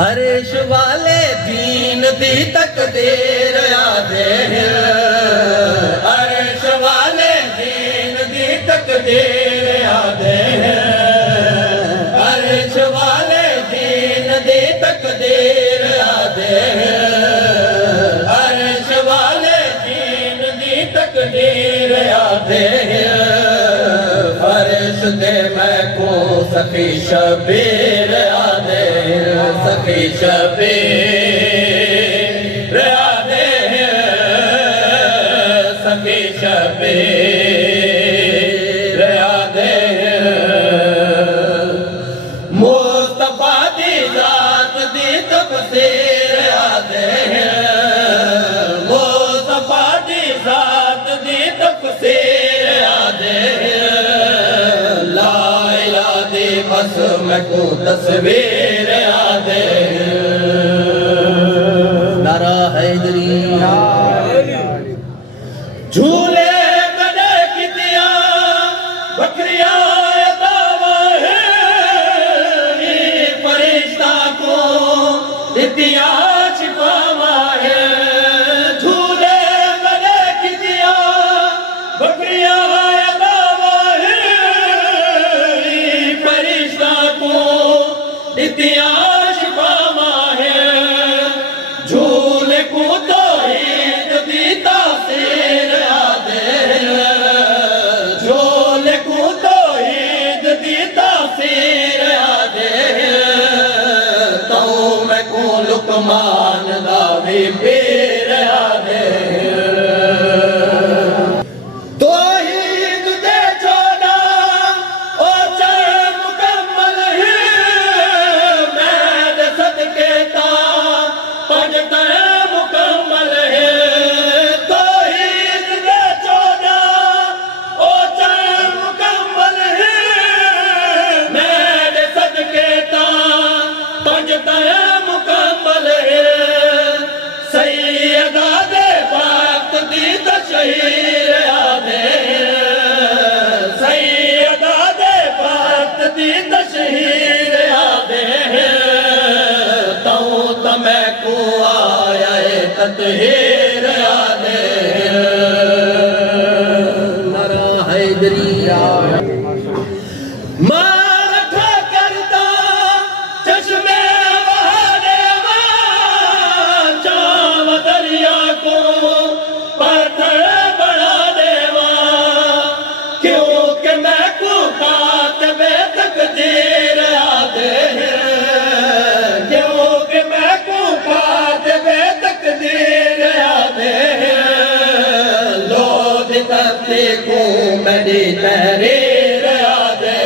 अरेश वाले दीन दी तकदीर आदे अरेश वाले दीन दी तकदीर आदे अरेश वाले दीन दी तकदीर आदे अरेश वाले दीन दी तकदीर आदे फर्श दे मैं को सखी शबीर आदे सखी शबीर आदे सखी शबीर आदे मुस्तफा दी जात दी तफसीर आदे मुस्तफा दी जात दी तफसीर आदे ला इलाहा दी बस मैं को तस्वीर आदे नारा हैदरी झूले कदे कितिया बकरिया दावा है फरिश्ता को दितिया छिपावा है झूले कदे कितिया बकरिया दावा है फरिश्ता को दितिया छिपावा है झूले को तो ईद दी तासीर आदे झूले को तो ईद दी तासीर आदे तो मैं को लुकमान दा भी पीर आदे तो ईद दे छोड़ा ओ चाहे मुकम्मल है मैं सदके ता पंजता मुकम्मल है तो ईद दे छोड़ा ओ चाहे मुकम्मल है मैं सदके ता पंजता मुकम्मल है सैयदा दे बात दी तशहीर आदे सैयदा दे बात दी तशहीर आदे तो मैं को आया ततहीर आदे नारा हैदरी मारठा करता चश्मे बहाने चाव दरिया को पत्थर बढ़ा देवा क्योंकि मैं को कातबे तकदीर आदे क्योंकि मैं को कातबे तकदीर आदे लोग तकते को मेरी तहरीर आदे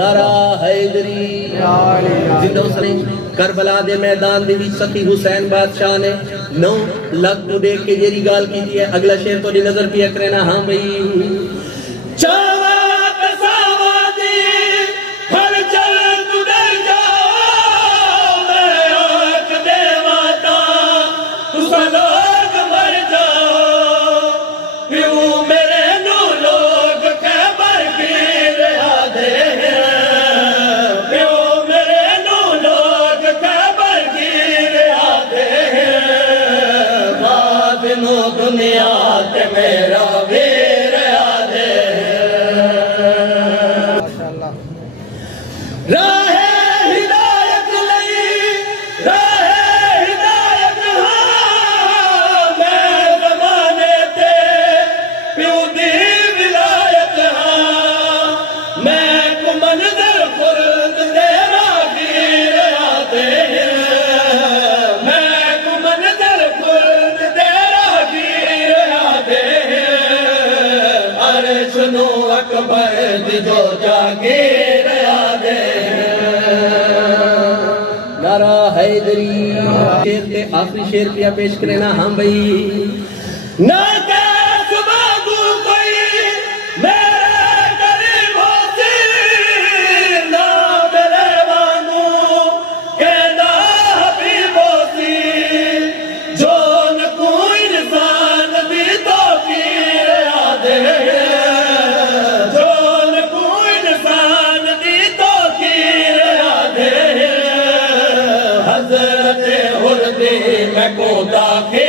नारा हैदरी जिंदो सने करबला दे मैदान दे विच सखी हुसैन बादशाह ने 9 लाख को देख के जेरी गाल की है अगला शेर तो नजर पिया करना हां भाई चावा तसावादी फल चल तू डर जा मैं आंख देवाता तू लोग मर जाओ क्यों मेरे नो लोग खैबर पीर आदे क्यों मेरे नो लोग खैबर पीर आदे बाद नो दुनिया ते मेरा वीर आदे राहे हिदायत लई राहे हिदायत हां मैं ज़माने ते प्यू दी विलायत हां मैं को मंज़र खुर्द दे रागीर आदे मैं को मंज़र खुर्द दे रागीर आदे अरे सुनो अकबर दी जो जागीर आदे नारा हैदरी शेर के आखिरी शेर पिया पेश करना हम भाई ना के सुबह कोई मेरे करीब होती ना मेरे वांगू कहना हबीब होती जो न कोई इंसान भी तो पीर आदे जो न कोई इंसान भी तो पीर आदे मैं को दाखे